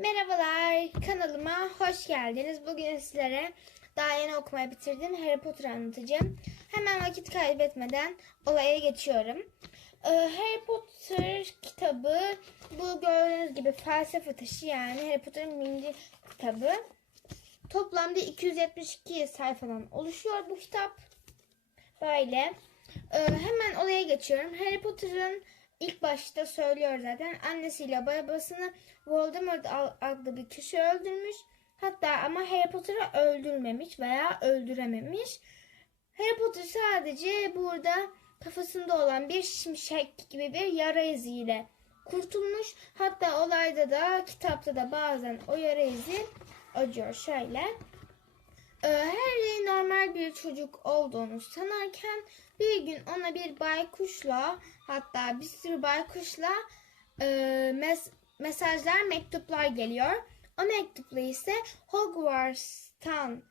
Merhabalar, kanalıma hoş geldiniz. Bugün sizlere daha yeni okumayı bitirdim Harry Potter anlatacağım. Hemen vakit kaybetmeden olaya geçiyorum. Ee, Harry Potter kitabı bu gördüğünüz gibi felsefe taşı yani Harry Potter'ın birinci kitabı. Toplamda 272 sayfadan oluşuyor bu kitap. Böyle. Ee, hemen olaya geçiyorum. Harry Potter'ın ilk başta söylüyor zaten annesiyle babasını Voldemort adlı bir kişi öldürmüş. Hatta ama Harry Potter'ı öldürmemiş veya öldürememiş. Harry Potter sadece burada kafasında olan bir şimşek gibi bir yara iziyle kurtulmuş. Hatta olayda da kitapta da bazen o yara izi acıyor şöyle. Ee, Harry normal bir çocuk olduğunu sanarken bir gün ona bir baykuşla hatta bir sürü baykuşla e, mes- mesajlar, mektuplar geliyor. O mektupla ise Hogwarts'tan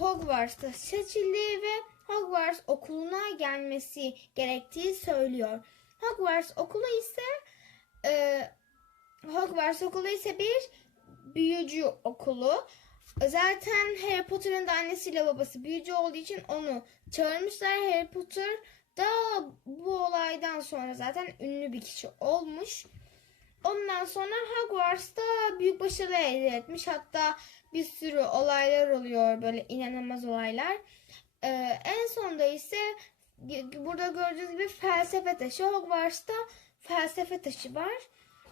Hogwarts'ta seçildiği ve Hogwarts okuluna gelmesi gerektiği söylüyor. Hogwarts okulu ise e, Hogwarts okulu ise bir büyücü okulu. Zaten Harry Potter'ın da annesiyle babası büyücü olduğu için onu çağırmışlar. Harry Potter da bu olaydan sonra zaten ünlü bir kişi olmuş. Ondan sonra Hogwarts'ta büyük başarı elde etmiş. Hatta bir sürü olaylar oluyor böyle inanılmaz olaylar. Ee, en sonunda ise burada gördüğünüz gibi felsefe taşı. Hogwarts'ta felsefe taşı var.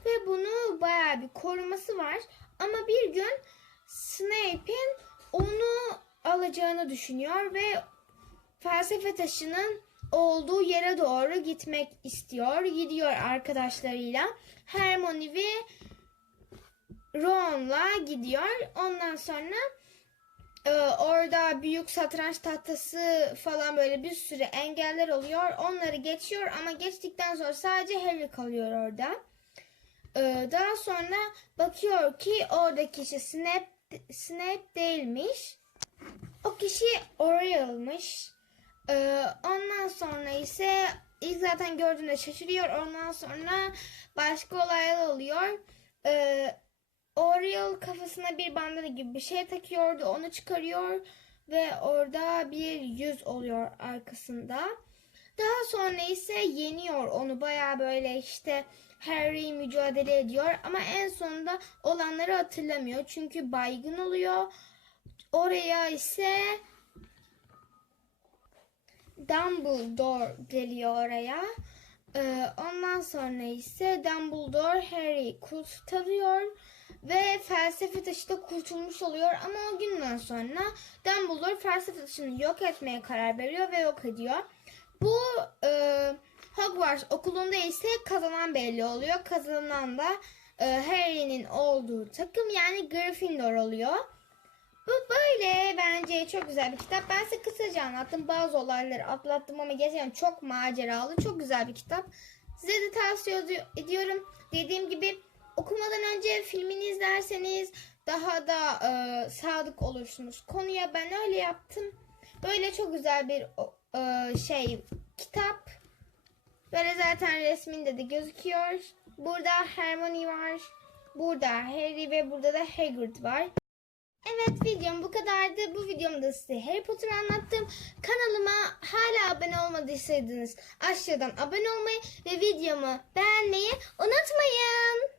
Ve bunu bayağı bir koruması var. Ama bir gün Snape'in onu alacağını düşünüyor ve felsefe taşının olduğu yere doğru gitmek istiyor. Gidiyor arkadaşlarıyla. Hermione ve Ron'la gidiyor. Ondan sonra e, orada büyük satranç tahtası falan böyle bir sürü engeller oluyor. Onları geçiyor ama geçtikten sonra sadece Harry kalıyor orada. E, daha sonra bakıyor ki oradaki kişi Snape, Snape değilmiş. O kişi Oriel'mış. Ee, ondan sonra ise ilk zaten gördüğünde şaşırıyor. Ondan sonra başka olaylar oluyor. Ee, Oriel kafasına bir bandana gibi bir şey takıyordu. Onu çıkarıyor ve orada bir yüz oluyor arkasında. Daha sonra ise yeniyor onu baya böyle işte Harry mücadele ediyor ama en sonunda olanları hatırlamıyor çünkü baygın oluyor. Oraya ise Dumbledore geliyor oraya. Ee, ondan sonra ise Dumbledore Harry kurtarıyor ve felsefe taşı da kurtulmuş oluyor ama o günden sonra Dumbledore felsefe taşını yok etmeye karar veriyor ve yok ediyor. Bu e, Hogwarts okulunda ise kazanan belli oluyor. Kazanan da e, Harry'nin olduğu takım yani Gryffindor oluyor. Bu böyle bence çok güzel bir kitap. Ben size kısaca anlattım. Bazı olayları atlattım ama gerçekten çok maceralı, çok güzel bir kitap. Size de tavsiye ediyorum. Dediğim gibi okumadan önce filmini izlerseniz daha da e, sadık olursunuz. Konuya ben öyle yaptım. Böyle çok güzel bir e, şey kitap. Böyle zaten resminde de gözüküyor. Burada Hermione var. Burada Harry ve burada da Hagrid var. Evet videom bu kadardı. Bu videomda size Harry Potter anlattım. Kanalıma hala abone olmadıysanız aşağıdan abone olmayı ve videomu beğenmeyi unutmayın.